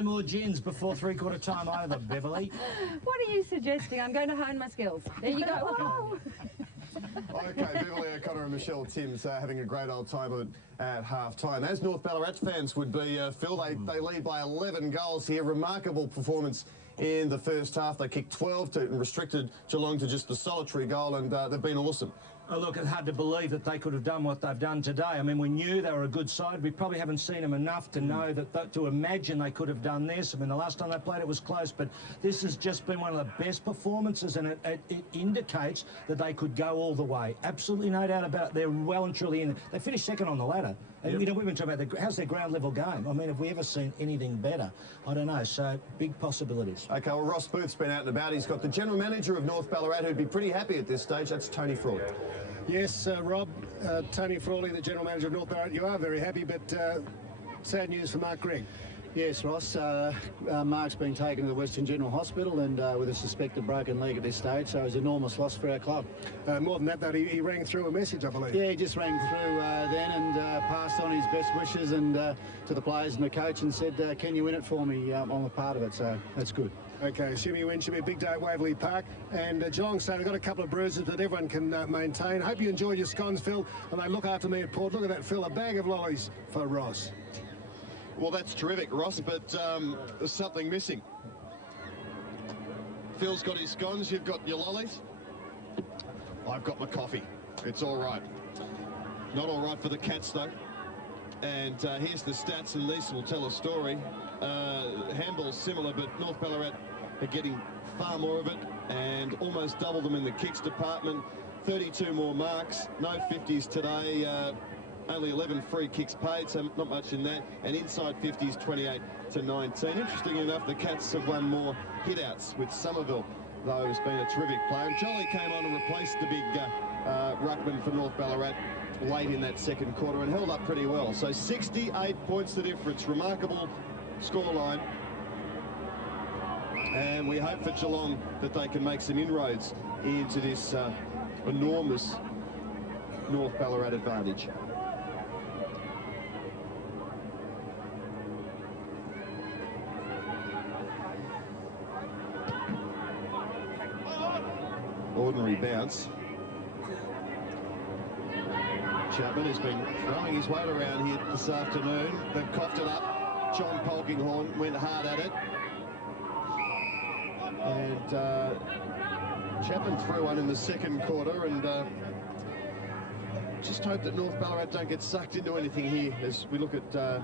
No more gins before three-quarter time either, Beverly. What are you suggesting? I'm going to hone my skills. There you go. Whoa. Okay, Beverly O'Connor and Michelle Timms having a great old time at half-time. As North Ballarat fans would be, Phil, they lead by 11 goals here. Remarkable performance in the first half. They kicked 12 and restricted Geelong to just the solitary goal, and they've been awesome. Oh, look, it's hard to believe that they could have done what they've done today. I mean, we knew they were a good side. We probably haven't seen them enough to know that to imagine they could have done this. I mean, the last time they played it was close, but this has just been one of the best performances, and it indicates that they could go all the way. Absolutely no doubt about it. They're well and truly in. They finished second on the ladder. And, you know, we've been talking about how's their ground level game. I mean, have we ever seen anything better? I don't know. So, big possibilities. Okay, well, Ross Booth's been out and about. He's got the general manager of North Ballarat who'd be pretty happy at this stage. That's Tony Frawley. Yes, Rob, Tony Frawley, the general manager of North Ballarat. You are very happy, but sad news for Mark Gregg. Yes, Ross. Mark's been taken to the Western General Hospital and with a suspected broken leg at this stage, so it's an enormous loss for our club. More than that, though, he rang through a message, I believe. Yeah, he just rang through then and passed on his best wishes and to the players and the coach and said, can you win it for me? I'm a part of it, so that's good. Okay, assuming you win, should be a big day at Waverley Park. And Geelong State have got a couple of bruises that everyone can maintain. Hope you enjoyed your scones, Phil, and they look after me at Port. Look at that, Phil, a bag of lollies for Ross. Well, that's terrific, Ross, but there's something missing. Phil's got his scones, you've got your lollies. I've got my coffee. It's all right. Not all right for the Cats, though. And here's the stats, and Lisa will tell a story. Handball's similar, but North Ballarat are getting far more of it and almost double them in the kicks department. 32 more marks, no 50s today. Only 11 free kicks paid, so not much in that. And inside 50s, 28 to 19. Interestingly enough, the Cats have won more hit-outs with Somerville, though has been a terrific player. And Jolly came on and replaced the big ruckman for North Ballarat late in that second quarter and held up pretty well. So 68 points the difference. Remarkable scoreline. And we hope for Geelong that they can make some inroads into this enormous North Ballarat advantage. Ordinary bounce. Chapman has been throwing his weight around here this afternoon. They've coughed it up. John Polkinghorne went hard at it. And Chapman threw one in the second quarter, and just hope that North Ballarat don't get sucked into anything here as we look at the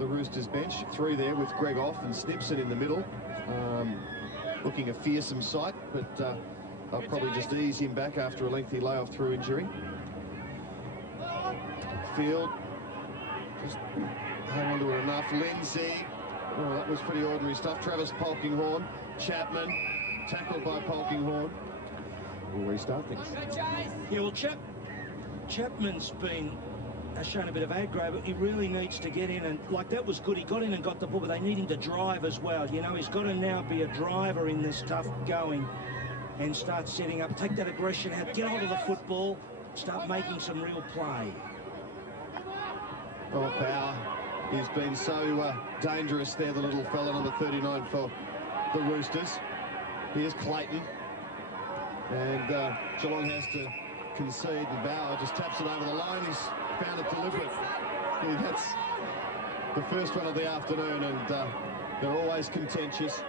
Roosters bench. Three there with Greg off and Snipson in the middle. Looking a fearsome sight, but they'll probably just ease him back after a lengthy layoff through injury. Field just hang on to it enough. Lindsay, oh, that was pretty ordinary stuff. Travis Polkinghorne, Chapman, tackled by Polkinghorne. We'll restart things. Yeah, well, Chapman's has shown a bit of aggro, but he really needs to get in, and like that was good. He got in and got the ball, but they need him to drive as well. You know, he's got to now be a driver in this tough going and start setting up, take that aggression out, get hold of the football, start making some real play. Oh, Power. He's been so dangerous there, the little fella, number 39 for the Roosters. Here's Clayton. And Geelong has to concede, and Bauer just taps it over the line. He's found it deliberate. That's the first one of the afternoon, and they're always contentious.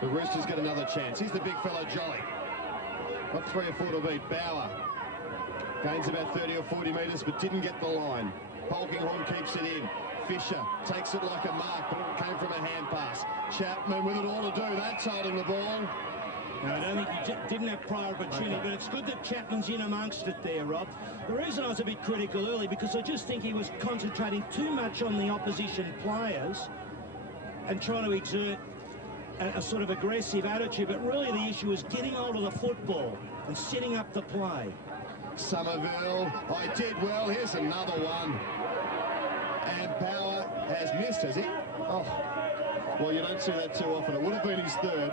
The Roosters get another chance. Here's the big fellow, Jolly. Got 3 or 4 to beat. Bauer gains about 30 or 40 metres, but didn't get the line. Polkinghorne keeps it in. Fisher takes it like a mark, but it came from a hand pass. Chapman with it all to do. That's holding the ball. No, I don't think he didn't have prior opportunity, but it's good that Chapman's in amongst it there, Rob. The reason I was a bit critical early, because I just think he was concentrating too much on the opposition players and trying to exert a sort of aggressive attitude, but really the issue is getting hold of the football and setting up the play. Somerville, I did well. Here's another one. And Power has missed, has he? Oh, well, you don't see that too often. It would have been his third.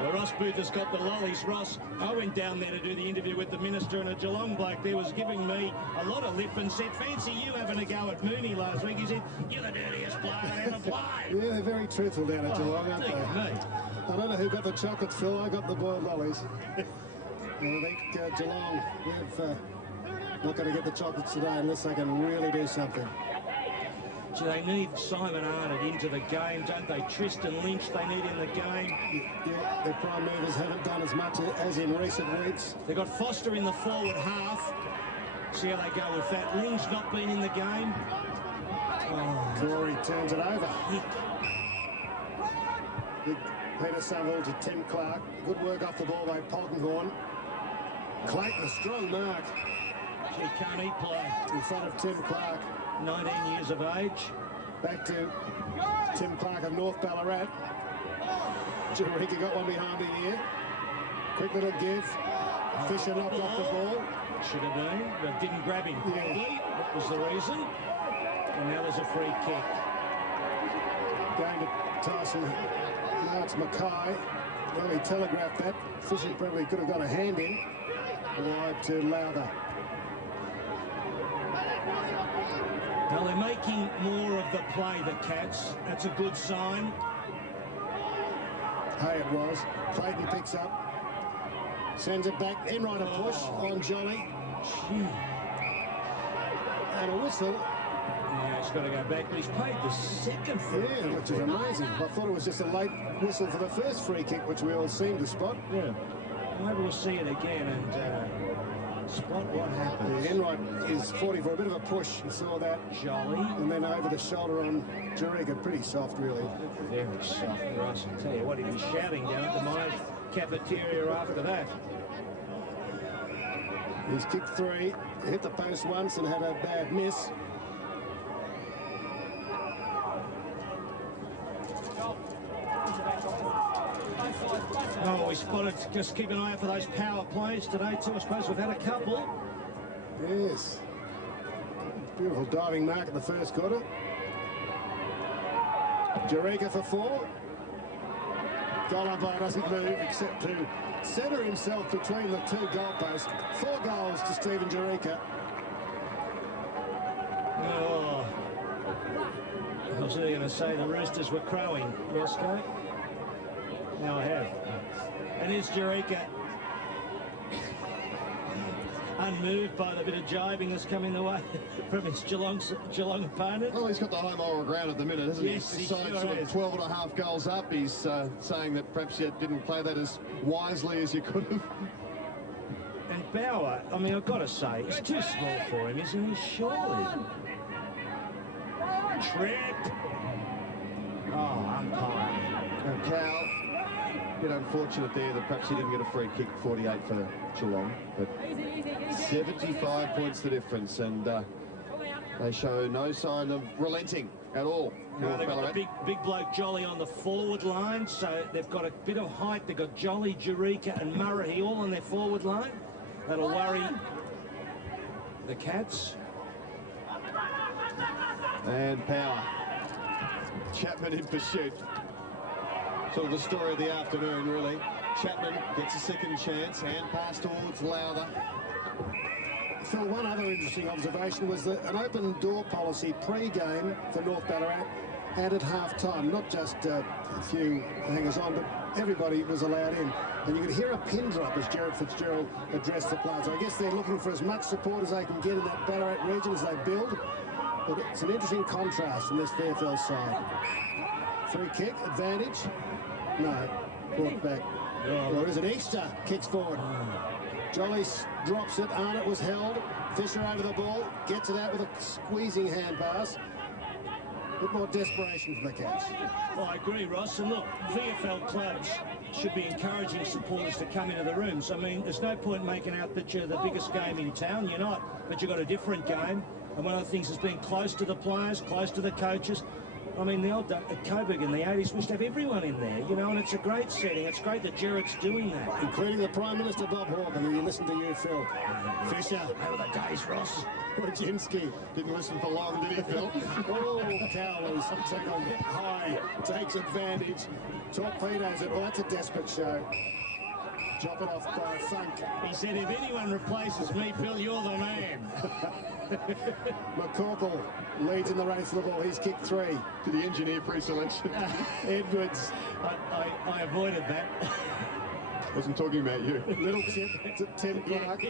Well, Ross Booth has got the lollies. Ross, I went down there to do the interview with the minister, and a Geelong bloke there was giving me a lot of lip and said, fancy you having a go at Mooney last week. He said, you're the dirtiest player I ever played. Yeah, they're very truthful down at Geelong, aren't they? Me. I don't know who got the chocolates, Phil. I got the boiled lollies. And I think Geelong, they've not going to get the chocolates today unless they can really do something. So they need Simon Arnott into the game, don't they? Tristan Lynch they need in the game. Yeah, their prime movers haven't done as much as in recent weeks. They've got Foster in the forward half. See how they go with that. Lynch not been in the game. Oh. Corey turns it over. Big Peter Saville to Tim Clark. Good work off the ball by Polkinghorne. Clayton, a strong mark. Gee, can't he play? In front of Tim Clark. 19 years of age. Back to Tim Clark of North Ballarat. Jerica got one behind him here. Quick little give. Fisher knocked off the ball. Should have been, but didn't grab him probably. Yeah. That was the reason. And now there's a free kick. Going to Tyson. Now it's Mackay. Well, he telegraphed that. Fisher probably could have got a hand in. Wide to Lowther. Now they're making more of the play, the Cats. That's a good sign. Hey, it was. Clayton picks up. Sends it back. Enright a push on Jolly. Gee. And a whistle. Yeah, he's got to go back, but he's paid the second free Yeah, kick. which is amazing. I thought it was just a late whistle for the first free kick, which we all seemed to spot. Yeah. Maybe we'll see it again and spot what happens. Enright is 40 for a bit of a push. You saw that. Jolly. And then over the shoulder on Jerica. Pretty soft, really. Very soft, Russ. I'll tell you what, he was shouting down at the Myers cafeteria after that. He's kicked three. Hit the post once and had a bad miss. Oh, we spotted. Just keep an eye out for those power plays today too. I suppose we've had a couple. Yes. Beautiful diving mark at the first quarter. Jerica for four. Goal umpire doesn't move except to centre himself between the two goalposts. 4 goals to Stephen Jerica. Oh. I was really going to say the Roosters were crowing, Roscoe. Now I have. And here's Jerica. Unmoved by the bit of jibing that's coming the way from his Geelong opponent. Well, he's got the home moral ground at the minute, hasn't he? Yes, he Side sure sort is. of 12 and a half goals up. He's saying that perhaps you didn't play that as wisely as you could have. And Bauer, I mean, I've got to say, he's too small for him, isn't he? Surely. Trip. Oh, umpire. And Cal, a bit unfortunate there that perhaps he didn't get a free kick, 48 for Geelong, but 75 points the difference, and they show no sign of relenting at all. No, they've got the big bloke Jolly on the forward line, so they've got a bit of height. They've got Jolly, Jerica and Murray all on their forward line. That'll worry the Cats. And Power. Chapman in pursuit. Sort of the story of the afternoon, really. Chapman gets a second chance, hand pass towards Lowther. Phil, one other interesting observation was that an open door policy pre-game for North Ballarat and at half-time, not just a few hangers-on, but everybody was allowed in. And you could hear a pin drop as Jared Fitzgerald addressed the players. I guess they're looking for as much support as they can get in that Ballarat region as they build. But it's an interesting contrast from this VFL side. Free kick, advantage. No, brought back. Or is it Easter? Kicks forward. Jolly drops it. Arnott was held. Fisher over the ball. Gets it out with a squeezing hand pass. A bit more desperation from the Cats. Well, I agree, Ross. And look, VFL clubs should be encouraging supporters to come into the rooms. I mean, there's no point making out that you're the biggest game in town. You're not. But you've got a different game. And one of the things is being close to the players, close to the coaches. I mean, the old Coburg in the 80s used to have everyone in there, you know, and it's a great setting. It's great that Gerard's doing that. Including the Prime Minister, Bob Hawke, and you listen to you, Phil. Fisher. Over the days, Ross. Wojcinski. Didn't listen for long, did he, Phil? Oh, Cowley's taken high, takes advantage. Torpedoes it. Well, that's a desperate show. Drop it off by Funk. He said, if anyone replaces me, Phil, you're the man. McCorkle leads in the race for the ball. He's kicked 3. To the engineer pre-selection. Edwards. I avoided that. Wasn't talking about you. Little chip to Tim Clark.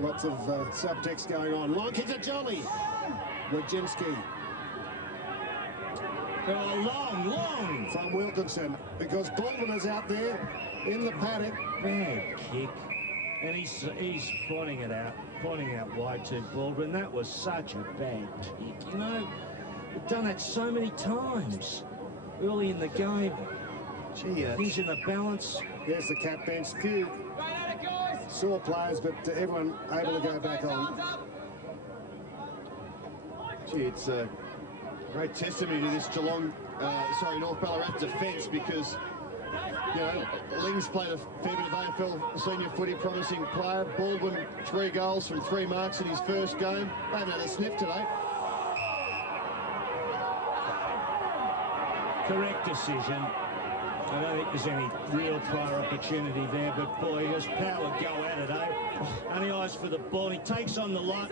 Lots of subtext going on. Long kick to Jolly. Wojcinski. Oh, long. From Wilkinson. Because Baldwin is out there in the paddock. Bad kick. And he's pointing out wide to Baldwin. That was such a bad kick, you know. We've done that so many times early in the game. Gee, Things in the balance. there's the cap bench. Few sore players, but everyone able to go back on. Gee, it's a great testimony to this North Ballarat defence, because, you know, Ling's played a fair bit of AFL senior footy, promising player. Baldwin, 3 goals from 3 marks in his first game. They haven't had a sniff today. Correct decision. I don't think there's any real prior opportunity there, but boy, he has power go at it, eh? Only eyes for the ball. He takes on the lot.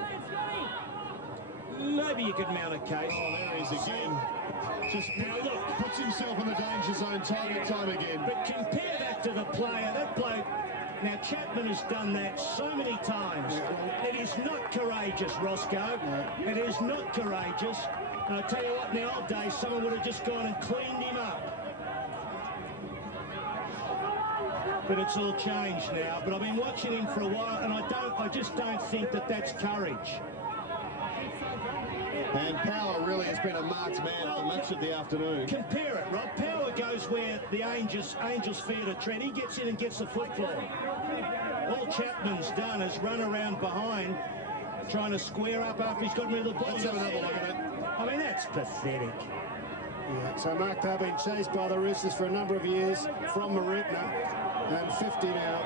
Maybe you could mount a case. Oh, there he is again. Just now, look, puts himself in the danger zone time and time again. But compare that to the player. That bloke. Now, Chapman has done that so many times. It is not courageous, Roscoe. It is not courageous. And I tell you what, in the old days, someone would have just gone and cleaned him up. But it's all changed now. But I've been watching him for a while, and I just don't think that that's courage. And Power really has been a marked man for much of the afternoon. Compare it, Rob. Power goes where the Angels fear to tread. He gets in and gets the football. All Chapman's done is run around behind, trying to square up after he's got rid of the ball. Let's have another look at it. I mean, that's pathetic. Yeah, so Mark Power been chased by the Roosters for a number of years from Maritna, and 50 now.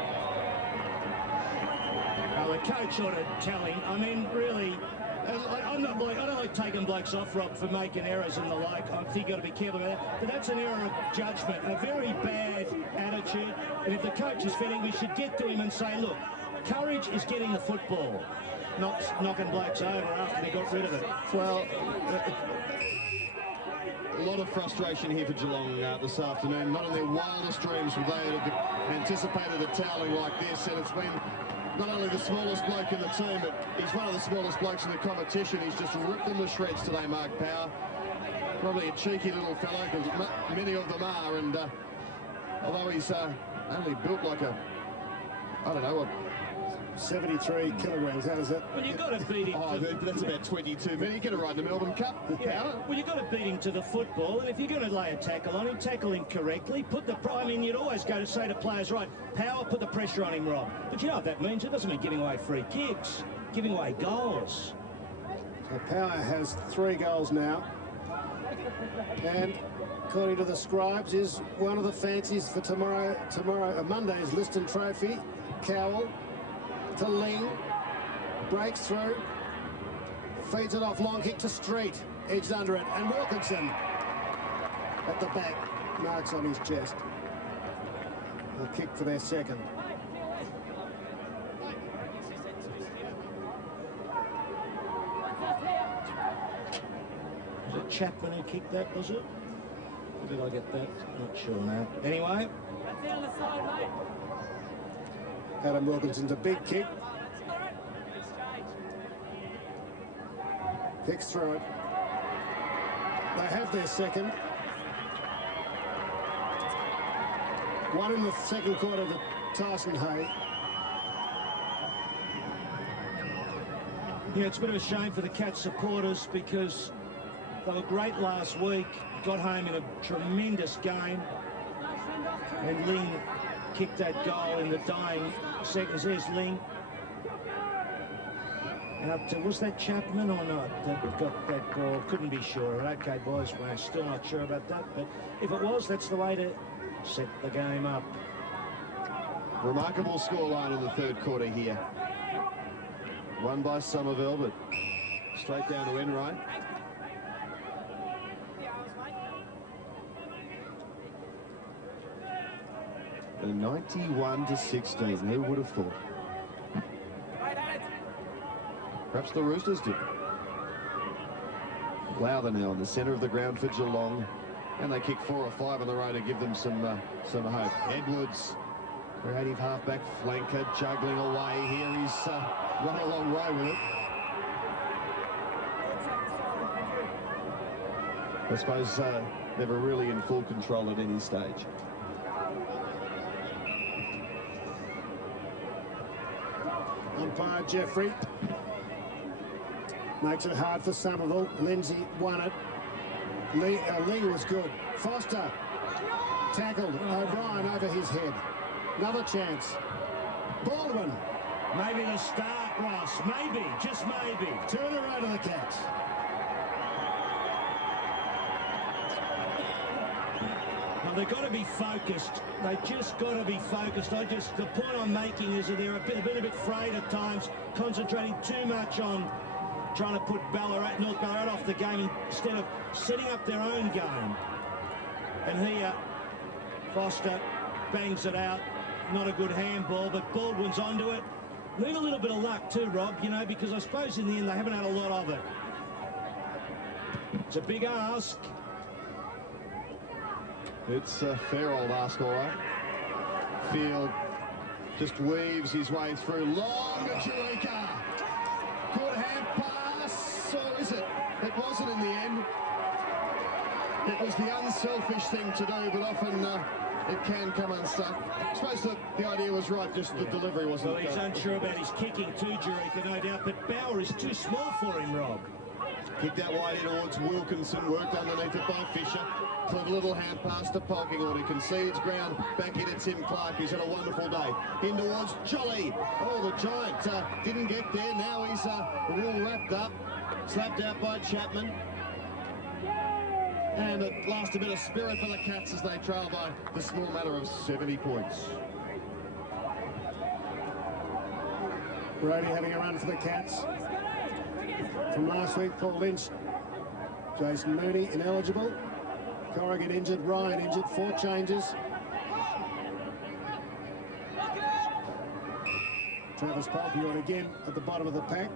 Well, the coach ought to tell him. I mean, really, I don't like taking blokes off, Rob, for making errors and the like. I think you've got to be careful about that. But that's an error of judgment, a very bad attitude. And if the coach is fitting, we should get to him and say, look, courage is getting the football, not knocking blokes over after they got rid of it. Well, a lot of frustration here for Geelong this afternoon. Not in their wildest dreams would they have anticipated a toweling like this, and it's been not only the smallest bloke in the team, but he's one of the smallest blokes in the competition. He's just ripped them to shreds today, Mark Power. Probably a cheeky little fellow, because many of them are, and although he's only built like a, I don't know, what, 73 kilograms, how does that? Well, you've got to beat him. oh, that's about 22 minutes. You get a ride in the Melbourne Cup. Yeah, well, you've got to beat him to the football, and if you're going to lay a tackle on him, tackle him correctly. Put the, I mean, you'd always go to say to players, right, Power, put the pressure on him, Rob. But you know what that means? It doesn't mean giving away free kicks, giving away goals. So Power has 3 goals now, and according to the scribes, is one of the fancies for Monday's Liston Trophy. Cowell to Ling, breaks through, feeds it off, long kick to Street, edged under it, and Wilkinson at the back, marks on his chest. They'll kick for their second. Was it Chapman who kicked that, was it? Or did I get that? Not sure now. Anyway. Adam Wilkinson's a big kick. Kicks through it. They have their second. One in the second quarter to Tyson Hay. Yeah, it's a bit of a shame for the Cats supporters, because they were great last week, got home in a tremendous game, and Ling kicked that goal in the dying seconds. There's Ling. Was that Chapman or not that got that ball? Couldn't be sure. Okay, boys, we're still not sure about that. But if it was, that's the way to set the game up. Remarkable scoreline in the third quarter here. Won by Somerville, but straight down to Enright. And 91-16. Who would have thought? Perhaps the Roosters did. Lowther now in the centre of the ground for Geelong, and they kick 4 or 5 in the row to give them some hope. Edwards, creative halfback flanker, juggling away here. He's run a long way with it. I suppose never really in full control at any stage. Umpire Jeffrey makes it hard for Somerville. Lindsay won it. Lee was good. Foster tackled O'Brien over his head. Another chance. Baldwin. Maybe the start, Ross. Maybe, just maybe. 2 in a row to the Cats. Well, they've got to be focused. They just got to be focused. The point I'm making is that they're a bit frayed at times, concentrating too much on trying to put North Ballarat off the game instead of setting up their own game. And here, Foster bangs it out. Not a good handball, but Baldwin's onto it. Need a little bit of luck too, Rob, you know, because I suppose in the end they haven't had a lot of it. It's a big ask. It's a fair old ask, all right. Field just weaves his way through. Long to Chilika. Good hand pass, or is it? It wasn't in the end. It was the unselfish thing to do, but often it can come unstuck. I suppose the idea was right, just the delivery wasn't. Well, he's unsure about his kicking too, Jureka, no doubt, but Bauer is too small for him, Rob. Kicked that wide in towards Wilkinson, worked underneath it by Fisher. Clever little hand pass to Polkinghorn, who concedes ground. Back in at Tim Clark, he's had a wonderful day. In towards Jolly. Oh, the Giant didn't get there. Now he's all wrapped up. Slapped out by Chapman. And at last a bit of spirit for the Cats as they trail by the small matter of 70 points. Brody having a run for the Cats. From last week, Paul Lynch. Jason Mooney ineligible. Corrigan injured, Ryan injured, 4 changes. Travis Polkinghorn again at the bottom of the pack.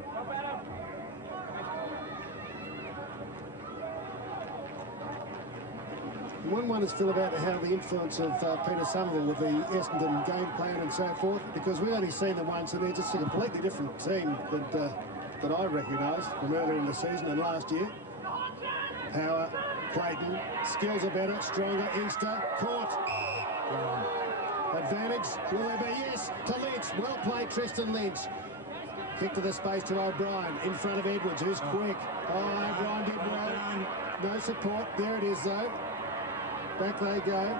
One wonders, Phil, about how the influence of Peter Somerville with the Essendon game plan and so forth, because we've only seen them once and they're just a completely different team that I recognise from earlier in the season and last year. Power, Clayton, skills are better, stronger, Inkster, caught. Advantage, will there be? Yes, to Lynch, well played Tristan Lynch. Kick to the space to O'Brien, in front of Edwards, who's quick. Oh, O'Brien did well. No support, there it is though. Back they go.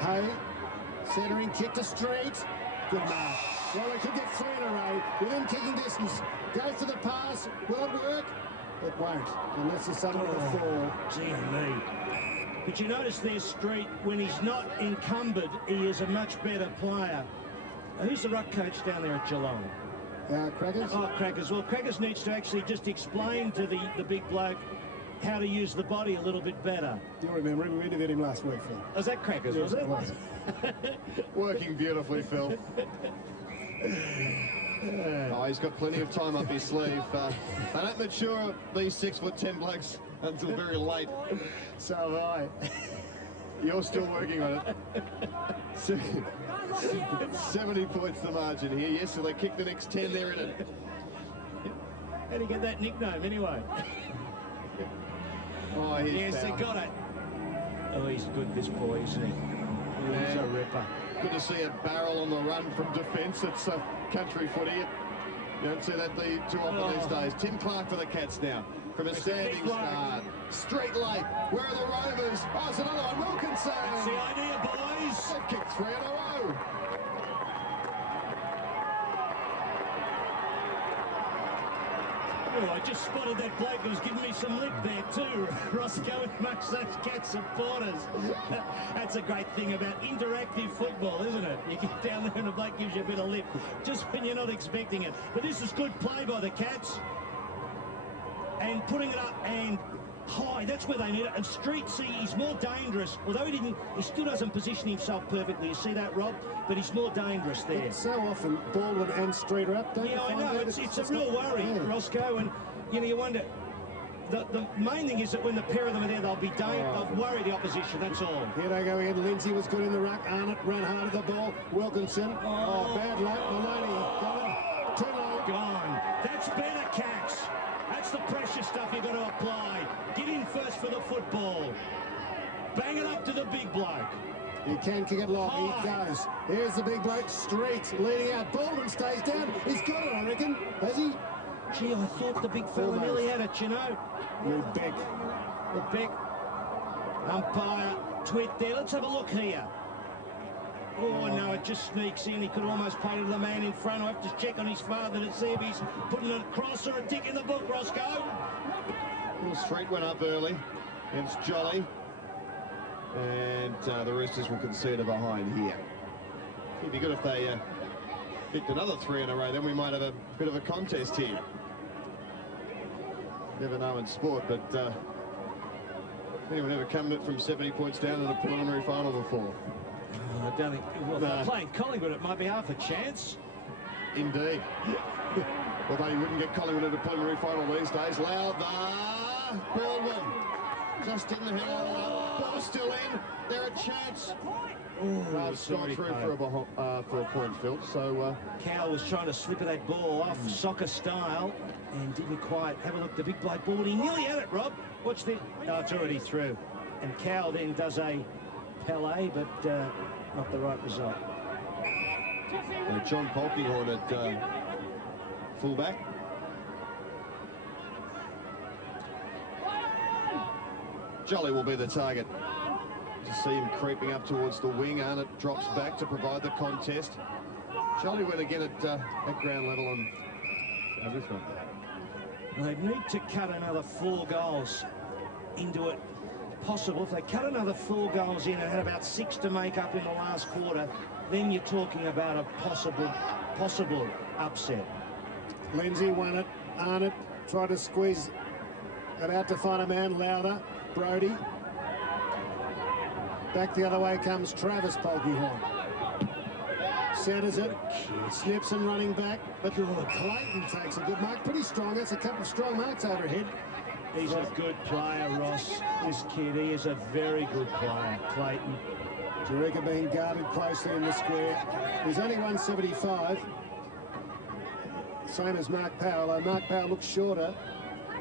Hay, centering, kick to Street. Good mark. Well, they could get 3 in a row within kicking distance. Goes to the pass, will it work? It won't, unless there's someone to fall. Dear me. But you notice there, Street, when he's not encumbered, he is a much better player. Who's the ruck coach down there at Geelong? Crackers? Oh, Crackers. Well, Crackers needs to actually just explain to the big bloke how to use the body a little bit better. You'll remember him, we interviewed him last week, Phil. Was that Crackers, Yes, was it? it was. Working beautifully, Phil. Oh, he's got plenty of time up his sleeve. They don't mature these 6'10" blokes until very late. So have I. You're still working on it. 70 points the margin here. Yes, so they kick the next 10, they're in it. How'd he get that nickname anyway? Oh, here's Yes, they Power. got it. Oh, he's good, this boy, isn't he? He's a ripper. Good to see a barrel on the run from defence. It's country footy. You don't see that too often these days. Tim Clark for the Cats now. From a standing start. Straight late. Where are the Rovers? Oh, it's another one. Wilkinson. That's the idea, boys. They've kicked 3 in a row. Oh, I just spotted that bloke who's giving me some lip there too. Roscoe amongst those Cat supporters. That's a great thing about interactive football, isn't it? You get down there and the bloke gives you a bit of lip just when you're not expecting it. But this is good play by the Cats. And putting it up and high, that's where they need it. And Street, see, he's more dangerous. Although he still doesn't position himself perfectly. You see that, Rob? But he's more dangerous there. But so often, Baldwin and Street are up, don't you find I know. that? It's a real worry, yeah. Roscoe. And, you wonder... The main thing is that when the pair of them are there, they'll worry the opposition, that's all. Here they go again. Lindsay was good in the ruck. Arnott ran hard at the ball. Wilkinson. Oh, bad luck. Maloney got it. Too low. Gone. That's better, Cats. That's the pressure stuff you've got to apply. Get in first for the football. Bang it up to the big bloke. He can kick it long. He goes. Here's the big bloke. Street leading out. Baldwin stays down. He's got it, I reckon. Has he? Gee, I thought the big fella nearly had it, you know. Beck. Beck. Umpire. Twit there. Let's have a look here. Oh, no, it just sneaks in. He could almost play to the man in front. I have to check on his father to see if he's putting a cross or a tick in the book, Roscoe. Well, Street went up early against Jolly. And the Roosters will concede a behind here. It'd be good if they picked another 3 in a row. Then we might have a bit of a contest here. Never know in sport, but anyone ever come from 70 points down in a preliminary final before? I don't think... Well, if they're playing Collingwood, it might be half a chance. Indeed. Although you wouldn't get Collingwood in a preliminary final these days. Lowther. Baldwin. Just didn't hang on. Ball still in. They're a chance. It's gone through for a point, Phil. So Cowell was trying to slip that ball off soccer style and didn't quite have a look. The big bloke ball. He nearly had it, Rob. Watch this. No, it's already through. And Cowell then does a Pelé, but not the right result. John Polkinghorn at fullback. Jolly will be the target. To see him creeping up towards the wing, and it drops back to provide the contest. Jolly went again at ground level on this one. They need to cut another 4 goals into it. Possible. If they cut another 4 goals in and had about 6 to make up in the last quarter, then you're talking about a possible upset. Lindsay won it. Arnott tried to squeeze it out to find a man. Lowther. Brody. Back the other way comes Travis Polkinghorn. Centres it. Snips and running back. But Clayton takes a good mark. Pretty strong. That's a couple of strong marks overhead. He's a good player, Ross. This kid, he is a very good player, Clayton. Jerica being guarded closely in the square. He's only 175. Same as Mark Powell, though Mark Powell looks shorter.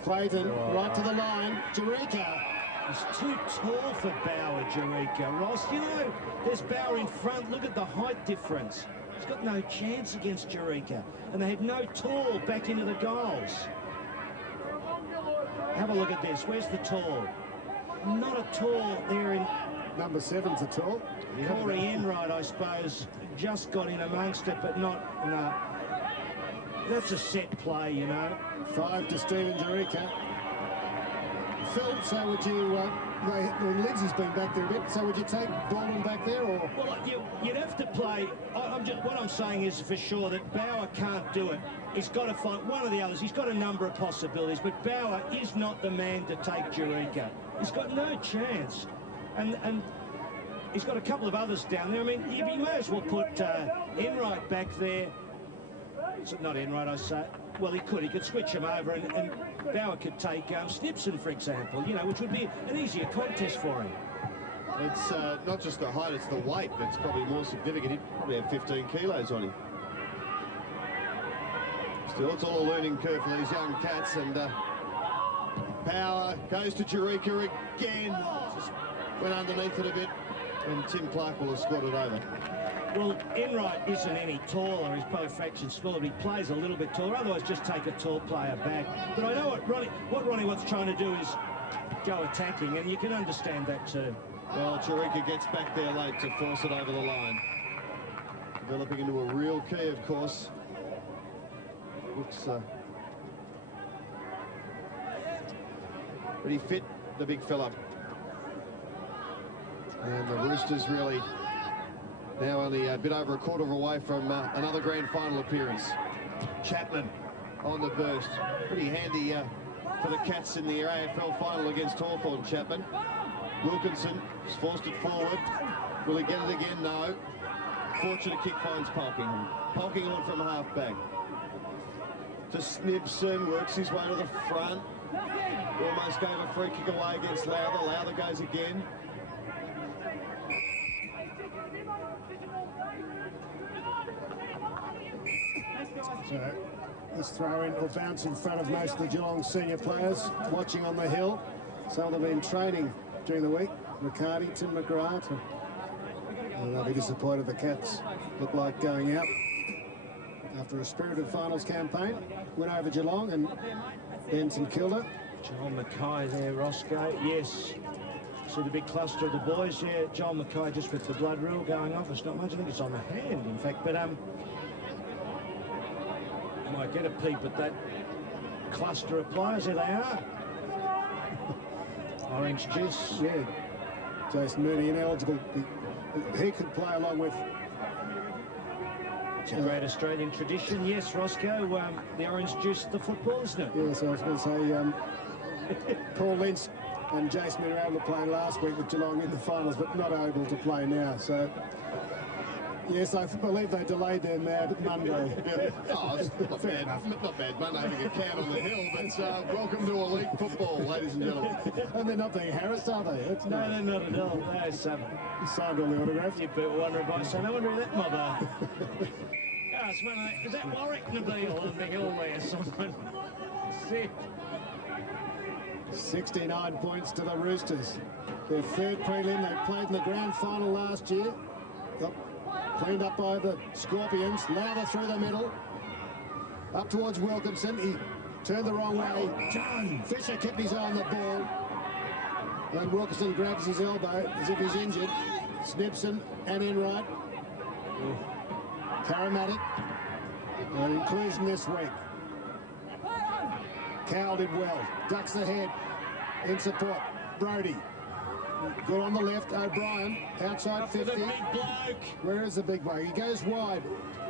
Clayton, right to the line. Jerica. He's too tall for Bauer, Jerica. Ross, you know, there's Bauer in front. Look at the height difference. He's got no chance against Jerica. And they had no tall back into the goals. Have a look at this. Where's the tall? Not a tall there in... Number 7's a tall. Corey Enright, I suppose, just got in amongst it, but not... No. That's a set play, you know. 5 to Stephen Jerica. Phil, so would you... Lindsay's been back there a bit, so would you take Baldwin back there, or...? Well, you'd have to play... what I'm saying is for sure that Bauer can't do it. He's got to find one of the others. He's got a number of possibilities, but Bauer is not the man to take Jerica. He's got no chance. And he's got a couple of others down there. I mean, you may as well put Enright back there. It's not Enright, I say. Well, he could switch him over, and Bauer could take Snipson, for example, you know, which would be an easier contest for him. It's not just the height, it's the weight that's probably more significant. He'd probably have 15 kilos on him. Still, it's all a learning curve for these young Cats, and Power goes to Jerica again. Just went underneath it a bit, and Tim Clark will have scored it over. Well, Enright isn't any taller. He's both fractions smaller, but he plays a little bit taller. Otherwise, just take a tall player back. But I know what Ronnie wants trying to do is go attacking, and you can understand that too. Well, Jerica gets back there late to force it over the line. Developing into a real key, of course. Looks Pretty fit, the big fella. And the Roosters really now only a bit over a quarter of a way from another grand final appearance. Chapman on the burst. Pretty handy for the Cats in the AFL final against Hawthorn. Chapman. Wilkinson has forced it forward. Will he get it again? No. Fortunate kick finds Polkinghorn. Polkinghorn from half-back. To Snibson, works his way to the front. Almost gave a free kick away against Lowther. Lowther goes again. So this throw-in will bounce in front of most of the Geelong senior players watching on the hill. Some of them have been training during the week. Riccardi, Tim McGrath. And they'll be disappointed the Cats look like going out after a spirited finals campaign. Went over Geelong and then St Kilda. John Mackay there, Roscoe. Yes. See the big cluster of the boys. Yeah, John Mackay just with the blood rule going off. It's not much. I think it's on the hand, in fact. But might get a peep at that cluster of players. Here they are. Orange juice. Yeah. Jason Mooney ineligible. He could play along with... It's a great Australian tradition. Yes, Roscoe, the orange juice, the football, isn't it? Yes, I was going to say Paul Lynch and Jason Mooney were able to play last week with Geelong in the finals, but not able to play now. So, yes, I believe they delayed their Monday. Oh, it's not bad. Not bad. Monday having a can on the hill, but welcome to elite football, ladies and gentlemen. And they're not being harassed, are they? That's no, they're not at all. No, he signed all the autographs. You people wondering about saying, I wonder who that mob are. Oh, it's one of the, is that Warwick Nabil on the hill there? Someone said. 69 points to the Roosters. Their third prelim. They played in the grand final last year. Got cleaned up by the Scorpions. Lowther through the middle. Up towards Wilkinson. He turned the wrong way. Done. Fisher kept his eye on the ball. And Wilkinson grabs his elbow as if he's injured. Snibson and Enright. Parramatic. An inclusion this week. Cowell did well. Ducks the head. In support. Brody. Good on the left. O'Brien. Outside 50. The big bloke. Where is the big bloke? He goes wide.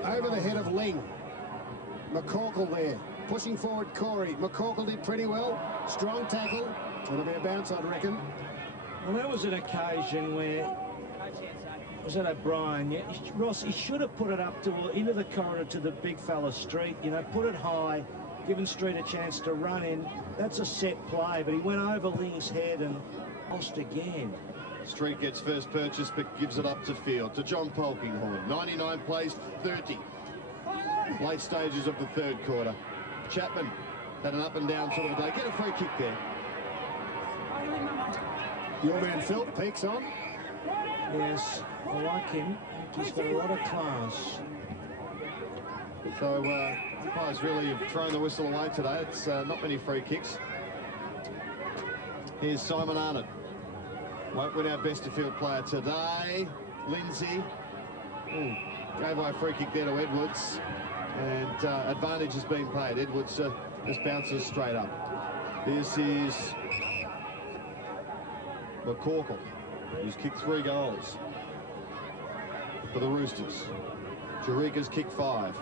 Over the head of Ling. McCorkle there. Pushing forward Corey. McCorkle did pretty well. Strong tackle. It'll be a bounce, I'd reckon. Well, that was an occasion where... Was that O'Brien? Yeah, Ross, he should have put it up to into the corridor to the big fella Street. You know, put it high, given Street a chance to run in. That's a set play, but he went over Ling's head and lost again. Street gets first purchase, but gives it up to field to John Polkinghorn. 99 plays 30. Late stages of the third quarter. Chapman had an up and down sort of a day. Get a free kick there. Your man Phil peeks on. Yes, I like him. He's got a lot of class. So umpires really have thrown the whistle away today. It's not many free kicks. Here's Simon Arnott. Won't win our best of field player today. Lindsay. Gave away a free kick there to Edwards. And advantage has been paid. Edwards just bounces straight up. This is McCorkle, who's kicked 3 goals for the Roosters. Jurika's kicked 5.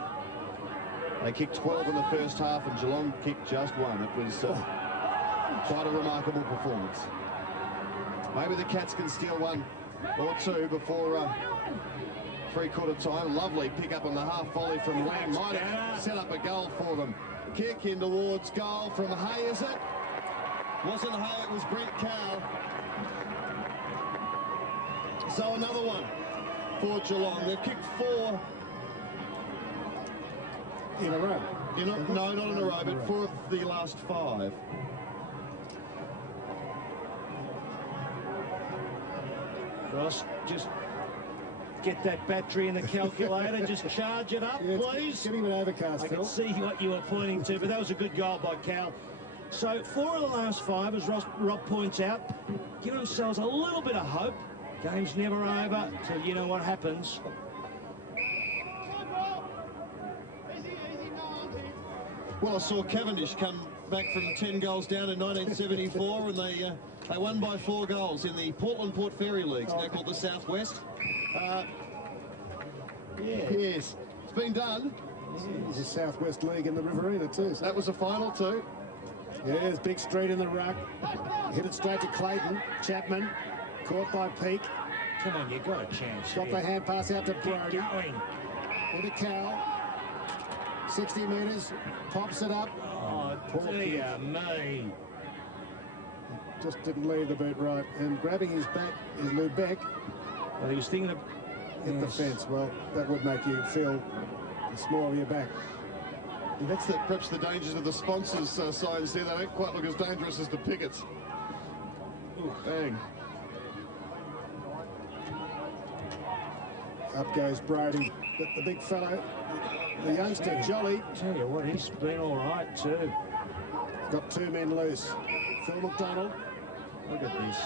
They kicked 12 in the first half and Geelong kicked just 1. It was quite a remarkable performance. Maybe the Cats can steal 1 or 2 before three-quarter time. Lovely pick up on the half volley from Lang. Might have set up a goal for them. Kick in towards goal from Hay, is it? Wasn't Hay, it was Brent Cowell. So another one for Geelong. They've kicked 4 in a row. No, not in a row, but 4 of the last 5. Ross, just get that battery in the calculator. Just charge it up, please. Getting an overcast, I can see what you were pointing to, but that was a good goal by Cal. So 4 of the last 5, as Rob points out, give themselves a little bit of hope. Game's never over till you know what happens. Well, I saw Cavendish come back from 10 goals down in 1974, and they won by 4 goals in the Portland Port Fairy Leagues, now called the Southwest. Yes, it's been done. There's a Southwest League in the Riverina too. So. That was a final too. Yes, big street in the ruck. Hit it straight to Clayton. Chapman, caught by Peake. Come on, you got a chance. Got the hand pass out to Brody. Going. Into Cal. 60 metres. Pops it up. Oh, Poor dear me. Just didn't leave the boot right. And grabbing his back is Lubeck. Well, he was thinking of... Hit the fence. Well, that would make you feel the small of your back. And that's perhaps the dangers of the sponsors' signs there. They don't quite look as dangerous as the pickets. Ooh, bang. Up goes Brody. But the big fellow, the youngster, Jolly. Tell you what, he's been all right too. Got 2 men loose. Phil McDonald. Look at this.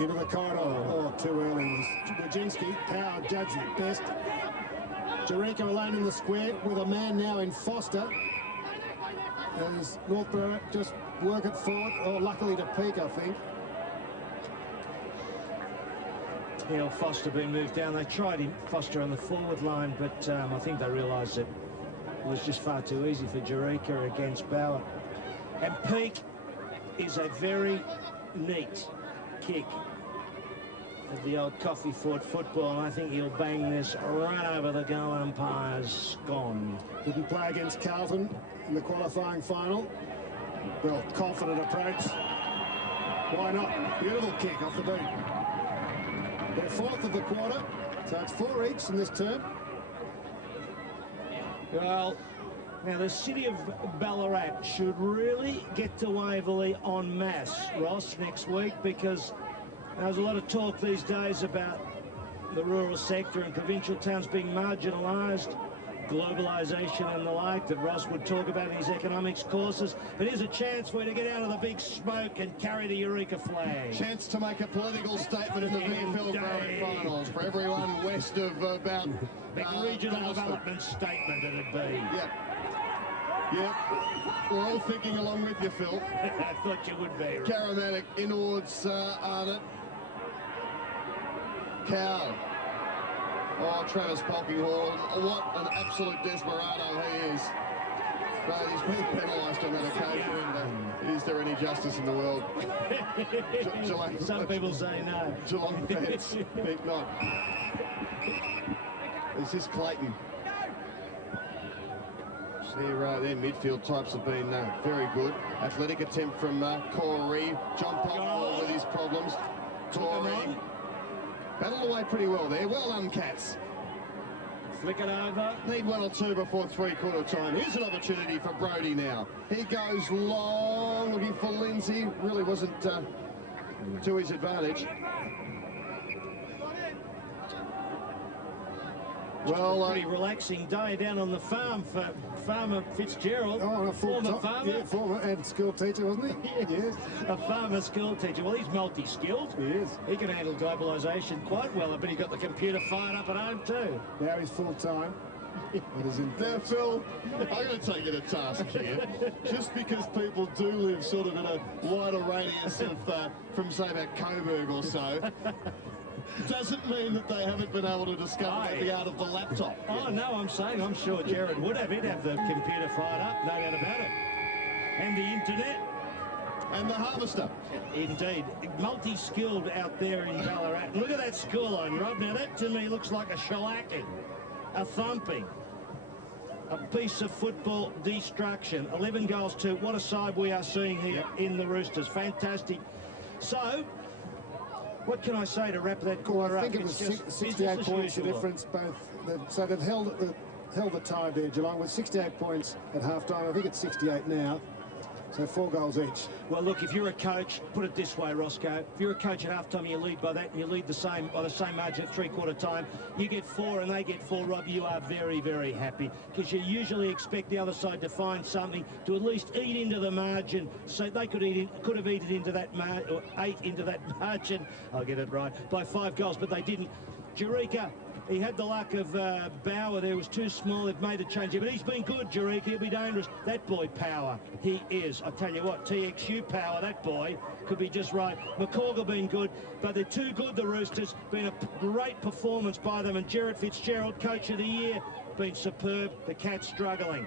Into the corridor. Oh, too early. Wojcinski, power, judged it best. Jericho alone in the square with a man now in Foster. As North Ballarat just work it forward. Oh, luckily to Peake, I think. Yeah, Foster being moved down. They tried him, Foster, on the forward line, but I think they realised that it was just far too easy for Jericho against Ballarat. And Peake is a very neat kick of the old coffee fort football, and I think he'll bang this right over the goal umpires. Gone. Didn't play against Carlton in the qualifying final. Well, confident approach. Why not? Beautiful kick off the boot. Their 4th of the quarter, so it's 4 each in this term. Well, now the city of Ballarat should really get to Waverley en masse, Ross, next week, because there's a lot of talk these days about the rural sector and provincial towns being marginalised, globalisation and the like that Ross would talk about in his economics courses. But here's a chance for you to get out of the big smoke and carry the Eureka flag. Chance to make a political statement in the VFL Grand Finals for everyone west of about... Big regional development statement it'd be. Yep. Yep. We're all thinking along with you, Phil. I thought you would be. Karamatic inwards, Arnott. Cow. Oh, Travis Polkinghorn. What an absolute desperado he is. But he's been penalised on that occasion. Is there any justice in the world? Some people say no. Geelong fans think not. Is this Clayton? See, their midfield types have been very good. Athletic attempt from Corey. John Pockmore with his problems. Corey. Battled away pretty well there. Well done, Cats. Flick it over. Need 1 or 2 before 3/4 time. Here's an opportunity for Brody now. He goes long, looking for Lindsay. Really wasn't to his advantage. Well, pretty relaxing day down on the farm for Farmer Fitzgerald. Oh, a former farmer. Yeah, former and school teacher, wasn't he? Yes. A farmer school teacher. Well, he's multi-skilled. He is. He can handle globalisation quite well, but he's got the computer fired up at home too. Now he's full-time. Now, Phil, I'm going to take you to task here. Just because people do live sort of in a wider radius of, from, say, about Coburg or so, doesn't mean that they haven't been able to discover the art of the laptop. Oh, no, I'm sure Jared would have. He'd have the computer fired up, no doubt about it. And the internet. And the harvester. Indeed. Multi-skilled out there in Ballarat. Look at that scoreline, Rob. Now, that to me looks like a shellacking, a thumping, a piece of football destruction. 11 goals to what a side we are seeing here in the Roosters. Fantastic. So, what can I say to wrap that quarter up? I think it was 68 points the difference. So they've held the tide there, Geelong, with 68 points at half-time. I think it's 68 now. So 4 goals each. Well, look, if you're a coach, put it this way, Roscoe. If you're a coach at half-time, you lead by that, and you lead by the same margin at 3/4 time. You get 4 and they get 4, Rob. You are very, very happy because you usually expect the other side to find something to at least eat into the margin. So they could have eaten into that ate into that margin. I'll get it right by 5 goals, but they didn't. Eureka, he had the luck of Bauer there, was too small, they've made a change here, but he's been good, Eureka, he'll be dangerous. That boy, Power, he is. I tell you what, TXU Power, that boy could be just right. McCorgle been good, but they're too good, the Roosters. Been a great performance by them, and Gerard Fitzgerald, Coach of the Year, been superb. The Cats struggling.